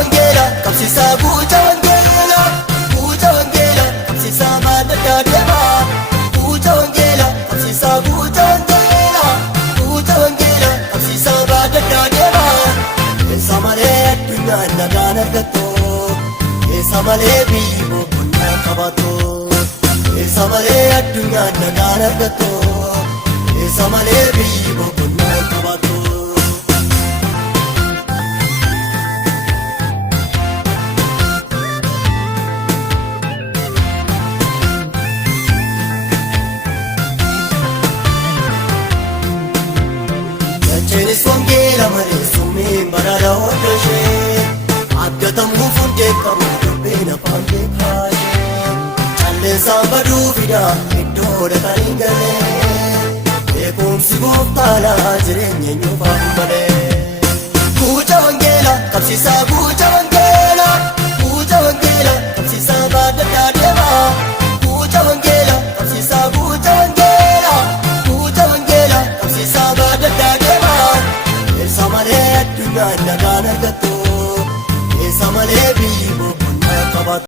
wangeela qabsiisaa guuta wangeela qabsiisaa baadaddaa deemaa guuta wangeela qabsiisaa guuta wangeela qabsiisaa baadaddaa deemaa keessa malee addunyaan nagaan argattu keessa malee biyyi boqonnaa qabaattu keessa malee addunyaan nagaan argattu keessa malee biyyi boqonnaa qabaattu. Jenis wangeela malee summeen baraadha hunda ishee addatamu fundee qabu dubbeen afaan beekaashee calleessaan baduu fida iddoo dhaqan hin galee beekumsi gooftaadha jireenya eenyuufaan malee. Guuta wangeela qabsiisaa guuta wangeela qabsiisaa baadaddaa deemaa guuta wangeela qabsiisaa guuta wangeela qabsiisaa baadaddaa deemaa keessa malee addunyaan nagaan argattu keessa malee biyyi boqonnaa qabaattu.